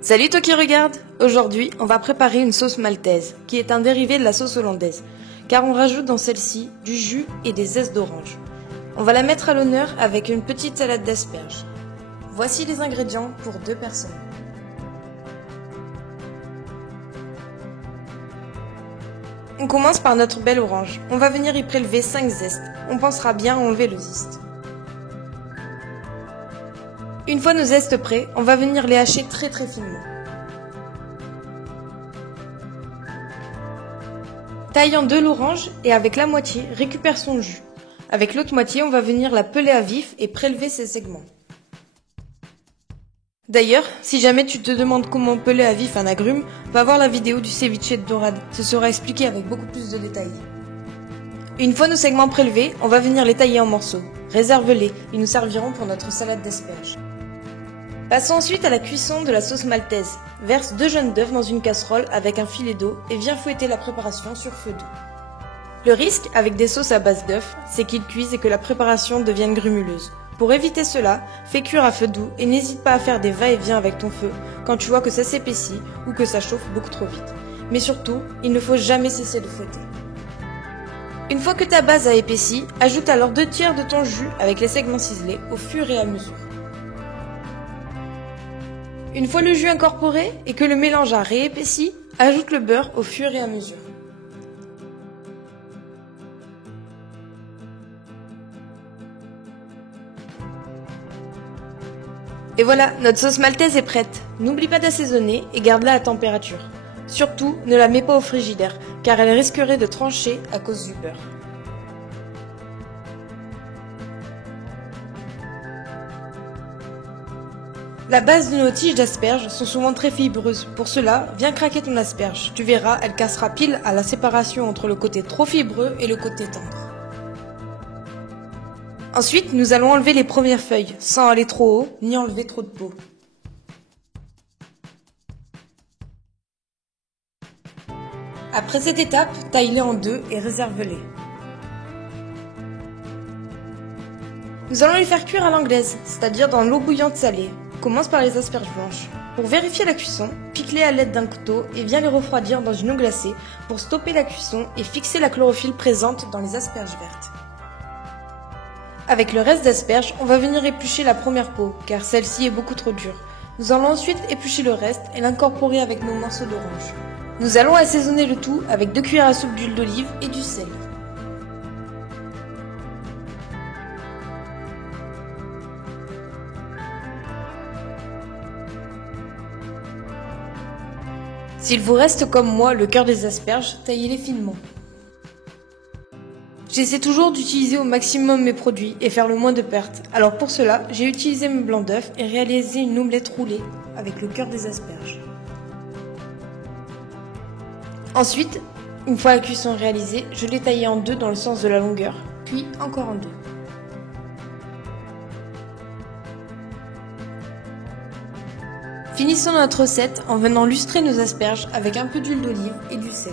Salut toi qui regardes! Aujourd'hui, on va préparer une sauce maltaise, qui est un dérivé de la sauce hollandaise, car on rajoute dans celle-ci du jus et des zestes d'orange. On va la mettre à l'honneur avec une petite salade d'asperges. Voici les ingrédients pour 2 personnes. On commence par notre belle orange. On va venir y prélever 5 zestes. On pensera bien à enlever le zeste. Une fois nos zestes prêts, on va venir les hacher très finement. Taille en deux l'orange et avec la moitié, récupère son jus. Avec l'autre moitié, on va venir la peler à vif et prélever ses segments. D'ailleurs, si jamais tu te demandes comment peler à vif un agrume, va voir la vidéo du ceviche de dorade, ce sera expliqué avec beaucoup plus de détails. Une fois nos segments prélevés, on va venir les tailler en morceaux. Réserve-les, ils nous serviront pour notre salade d'asperges. Passons ensuite à la cuisson de la sauce maltaise. Verse 2 jaunes d'œufs dans une casserole avec un filet d'eau et viens fouetter la préparation sur feu doux. Le risque avec des sauces à base d'œufs, c'est qu'ils cuisent et que la préparation devienne grumuleuse. Pour éviter cela, fais cuire à feu doux et n'hésite pas à faire des va-et-vient avec ton feu quand tu vois que ça s'épaissit ou que ça chauffe beaucoup trop vite. Mais surtout, il ne faut jamais cesser de fouetter. Une fois que ta base a épaissi, ajoute alors 2 tiers de ton jus avec les segments ciselés au fur et à mesure. Une fois le jus incorporé et que le mélange a réépaissi, ajoute le beurre au fur et à mesure. Et voilà, notre sauce maltaise est prête. N'oublie pas d'assaisonner et garde-la à température. Surtout, ne la mets pas au frigidaire, car elle risquerait de trancher à cause du beurre. La base de nos tiges d'asperges sont souvent très fibreuses. Pour cela, viens craquer ton asperge. Tu verras, elle cassera pile à la séparation entre le côté trop fibreux et le côté tendre. Ensuite, nous allons enlever les premières feuilles, sans aller trop haut, ni enlever trop de peau. Après cette étape, taille-les en 2 et réserve-les. Nous allons les faire cuire à l'anglaise, c'est-à-dire dans l'eau bouillante salée. Commence par les asperges blanches. Pour vérifier la cuisson, pique-les à l'aide d'un couteau et viens les refroidir dans une eau glacée pour stopper la cuisson et fixer la chlorophylle présente dans les asperges vertes. Avec le reste d'asperges, on va venir éplucher la première peau, car celle-ci est beaucoup trop dure. Nous allons ensuite éplucher le reste et l'incorporer avec nos morceaux d'orange. Nous allons assaisonner le tout avec 2 cuillères à soupe d'huile d'olive et du sel. S'il vous reste comme moi le cœur des asperges, taillez-les finement. J'essaie toujours d'utiliser au maximum mes produits et faire le moins de pertes. Alors pour cela, j'ai utilisé mes blancs d'œufs et réalisé une omelette roulée avec le cœur des asperges. Ensuite, une fois la cuisson réalisée, je l'ai taillé en 2 dans le sens de la longueur, puis encore en 2. Finissons notre recette en venant lustrer nos asperges avec un peu d'huile d'olive et du sel.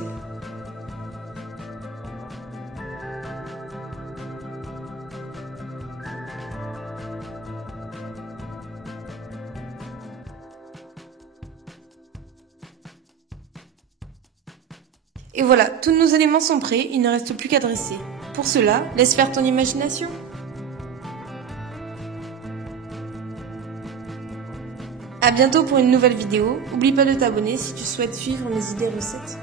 Et voilà, tous nos éléments sont prêts, il ne reste plus qu'à dresser. Pour cela, laisse faire ton imagination. A bientôt pour une nouvelle vidéo. N'oublie pas de t'abonner si tu souhaites suivre mes idées recettes.